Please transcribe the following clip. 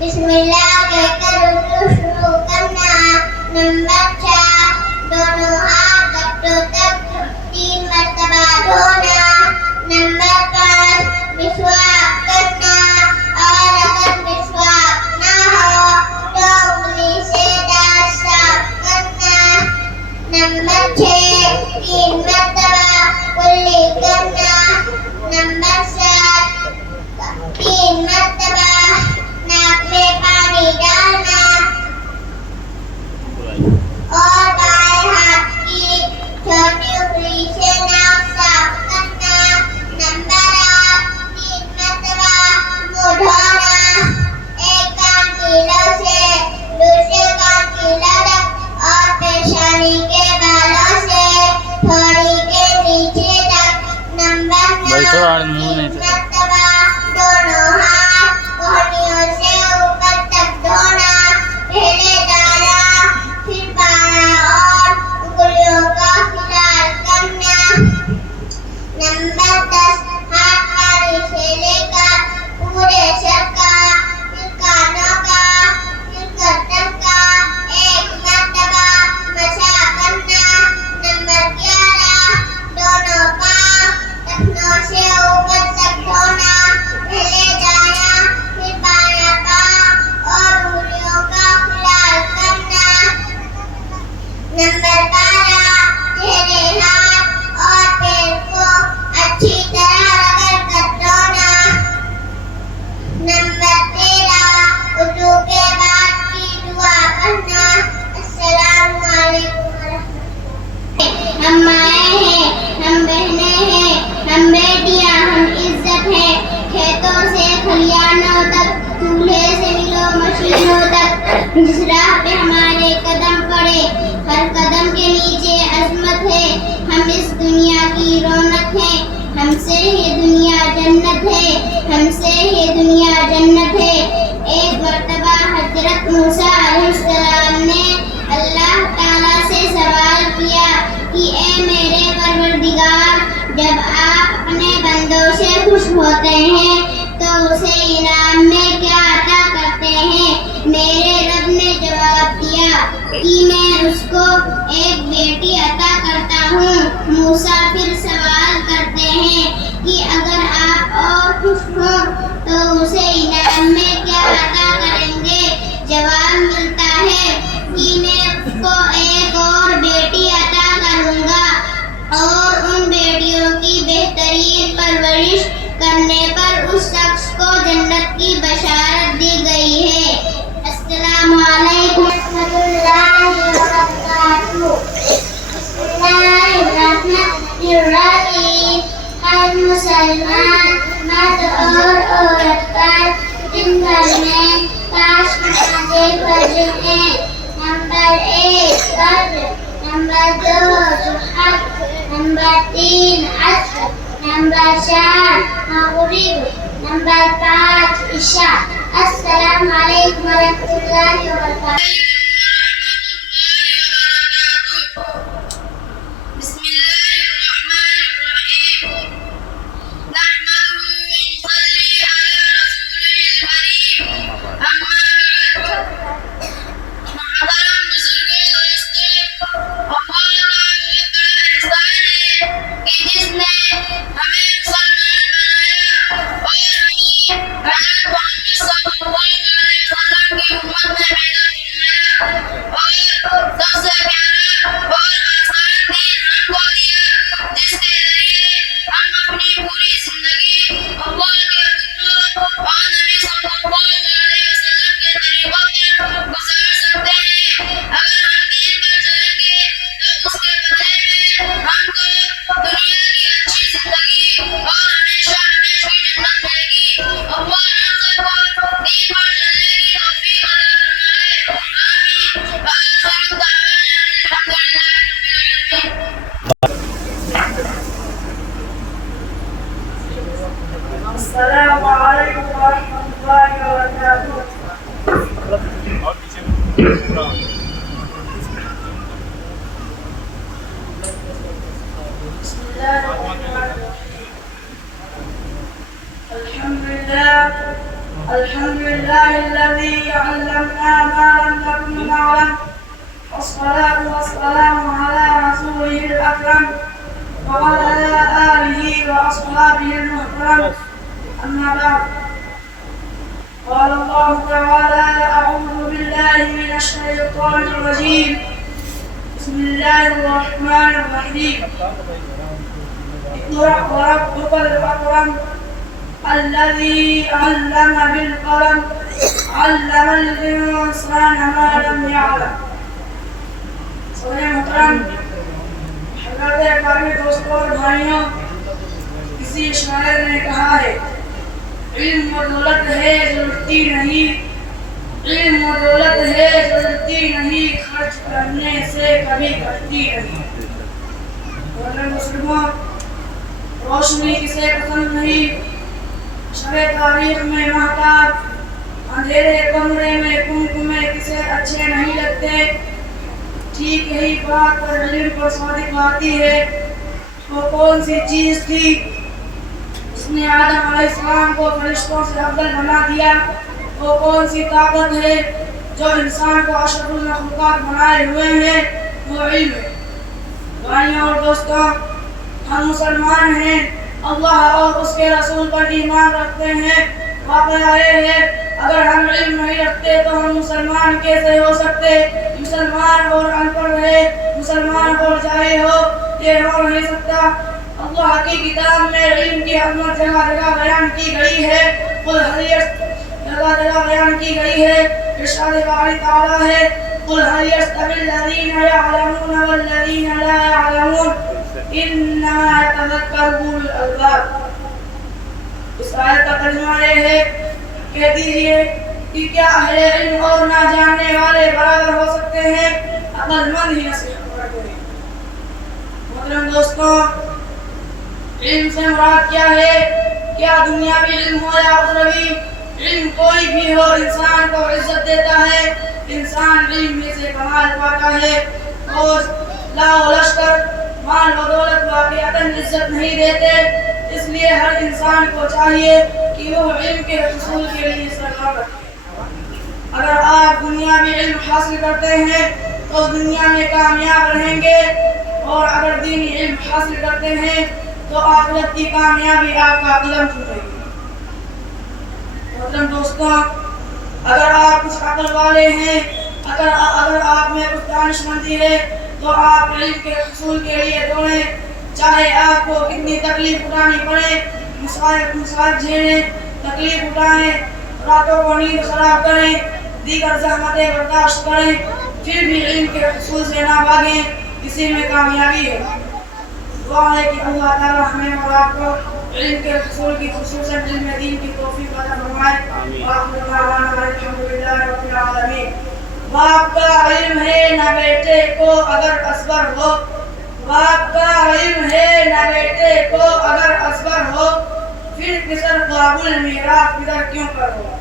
بسم اللہ کہہ کر رکوع شروع کرنا. نمبر 4 دونوں ہاتھ گھٹنوں تک 3 مرتبہ دھونا. نمبر 5 مسواک کرنا اور اگر مسواک نہ ہو تو انگلی سے دانت صاف کرنا. نمبر 6 3 مرتبہ کلی کرنا. نمبر 7 3 مرتبہ ناک میں پانی ڈالنا اور بائیں ہاتھ کی چھوٹی انگلی سے ناک صاف کرنا. نمبر 8 3 مرتبہ منہ دھونا. ایک کان کی لو سے دوسرے کان کی لڑک اور پیشانی کے بالوں سے تھوڑی کے نیچے تک. نمبر 9 3 مرتبہ دونوں ہاتھ کوہنیوں سے اوپر تک دھونا. پہلے دایا پھر بایاں اور انگلیوں کا خلال کرنا. نمبر 10 ہاتھ پانی سے لے کر پورے سر کا پھر کانوں کا پھر گردن کا 1 مرتبہ مسح کرنا. نمبر 11 دونوں پاؤں ٹخنوں سے اوپر تک دھونا. پہلے دایاں پھر بایاں پاؤں اور انگلیوں کا خلال کرنا. نمبر 12 چہرے ہاتھ اور پیر کو اچھی طرح رگڑ کر دھونا. نمبر 13 وضو کے بعد کی دعا پڑھنا. السلام علیکم ورحمۃ اللہ. ہم مائیں ہیں، ہم بہنیں ہیں، ہم بیٹیاں، ہم عزت ہیں. کھیتوں سے کھلیانوں تک، چولہے سے ملوں مشینوں تک، جس راہ پہ ہمارے قدم پڑے ہر قدم کے نیچے عظمت ہے. ہم اس دنیا کی رونق ہیں، ہم سے یہ دنیا جنت ہے، ہم سے یہ دنیا جنت ہے. ایک مرتبہ حضرت موسیٰ علیہ السلام نے اللہ تعالیٰ سے سوال کیا کہ اے میرے پروردگار، جب آپ اپنے بندوں سے خوش ہوتے ہیں تو اسے انعام میں کیا عطا کرتے ہیں؟ میرے رب نے جواب دیا کہ میں اس کو ایک بیٹی عطا کرتا ہوں. موسیٰ پھر سوال کرتے ہیں کہ اگر آپ اور خوش ہوں تو اسے انعام میں کیا عطا کریں گے؟ جواب ملتا ہے کہ میں اس کو ایک اور بیٹی عطا کروں گا اور ان بیٹیوں کی بہترین پرورش کرنے پر اس شخص کو جنت کی بشارت دی گئی ہے. السلام علیکم ورحمۃ اللہ وبرکاتہ. بسم اللہ الرحمن الرحیم. ہر مسلمان مرد اور عورت پر دن بھر میں 5 نمازیں فرض ہیں. نمبر 1 فجر. نمبر 2 ضحیٰ. نمبر 3 عصر. نمبر 4 مغرب. نمبر 5 عشاء. السلام علیکم ورحمۃ اللہ وبرکاتہ. بسم الله الرحمن الرحيم. نحمده ونصلي على رسوله الكريم. أما بعد. محترم بزرگوں دوستوں، اللہ کا بہت بڑا احسان ہے کہ جس نے ہمیں مسلمان بنایا اور ہمیں حضرت محمد صلی اللہ علیہ وسلم کی امت میں پیدا فرمایا اور سب سے پیارا اور آسان دین ہم کو دیا، جس کے ذریعے ہم اپنی پوری زندگی اللہ کے حکموں اور نبی صلی اللہ علیہ وسلم کے طریقوں پر گزار سکتے ہیں. اگر ہم دین پر چلیں گے تو اس کے بدلے میں ہم کو دنیا کی اچھی زندگی اور ہمیشہ ہمیشہ کی جنت ملے گی. اللہ ہم سب کو دین پر چلنے کی توفیق عطا فرمائے. آمین. وآخر دعوانا الحمد للہ رب العالمین. السلام علیکم ورحمۃ اللہ وبرکاتہ. بسم اللہ الرحمن الرحیم. الحمد للہ الحمد لله الذي علمنا ما لم نكن نعلم والصلاة والسلام على رسوله الأكرم وعلى آله وأصحابه المحترم أما بعد قال الله تعالى أعوذ بالله من الشيطان الرجيم بسم الله الرحمن الرحيم اقرأ وربك الأكرم الذي علم بالقلم علم الإنسان ما لم يعلم. محترم حضرات اکابر دوستوں اور بھائیوں، کسی شاعر نے کہا ہے علم و دولت ہے جو لٹتی نہیں، علم و دولت ہے جو لٹتی نہیں، خرچ کرنے سے کبھی گھٹتی نہیں. مسلموں، روشنی کسے پسند نہیں؟ شب تاریخ میں مہتاب، اندھیرے کمرے میں کمکمے کسے اچھے نہیں لگتے؟ ٹھیک یہی بات پر علم پر صادق آتی ہے. وہ کون سی چیز تھی اس نے آدم علیہ السلام کو فرشتوں سے افضل بنا دیا؟ وہ کون سی طاقت ہے جو انسان کو اشرف المخلوقات بنائے ہوئے ہیں؟ وہ علم ہے. بھائیوں اور دوستوں، ہم مسلمان ہیں، اللہ اور اس کے رسول پر ایمان رکھتے ہیں. واقعہ یہ ہے اگر ہم علم نہیں رکھتے تو ہم مسلمان کیسے ہو سکتے؟ مسلمان اور ان پڑھ رہے، مسلمان اور جاہل ہو، یہ ہو نہیں سکتا. اللہ کی کتاب میں علم کی اہمیت جگہ جگہ بیان کی گئی ہے، جگہ جگہ بیان کی گئی ہے. ارشاد باری تعالی ہے قل هل يستوي الذين يعلمون والذين لا يعلمون انما يتذكر اولو الالباب. اس آیت کا ترجمہ یہ ہے، کہہ دیجئے کہ کیا اہل علم اور نہ جاننے والے برابر ہو سکتے ہیں؟ عقل مند ہی نصیحت کرتے ہیں. محترم دوستوں، علم سے مراد کیا ہے؟ کیا دنیاوی علم ہو یا اخروی؟ علم کوئی بھی ہو انسان کو عزت دیتا ہے، انسان علم میں سے کمال پاتا ہے. اور لا و لشکر، مال و دولت واقعتاً عزت نہیں دیتے. اس لیے ہر انسان کو چاہیے کہ وہ علم کے حصول کے لیے سرگرم رکھے. اگر آپ دنیاوی علم حاصل کرتے ہیں تو دنیا میں کامیاب رہیں گے، اور اگر دینی علم حاصل کرتے ہیں تو آخرت کی کامیابی آپ کا قدم چومے گی. محترم دوستوں، اگر آپ کچھ عقل والے ہیں، اگر آپ میں کچھ دانش مندی ہے تو آپ علم کے حصول کے لیے دوڑیں، چاہے آپ کو کتنی تکلیف اٹھانی پڑے. مصائب جھیلیں، تکلیف اٹھائیں، راتوں کو نیند خراب کریں، دیگر زحمتیں برداشت کریں، پھر بھی علم کے حصول سے نہ بھاگیں، اسی میں کامیابی ہے. دعا ہے کہ اللہ تعالی ہمیں اور آپ کو علم کے حصول کی خصوصاً علم دین کی توفیق عطا فرمائے. وآخر دعوانا الحمدللہ رب العالمین. باپ کا علم ہے نہ بیٹے کو اگر اصغر ہو، باپ کا علم ہے نہ بیٹے کو اگر اصغر ہو، پھر کسر قابل میراث پدر کیوں پر ہو.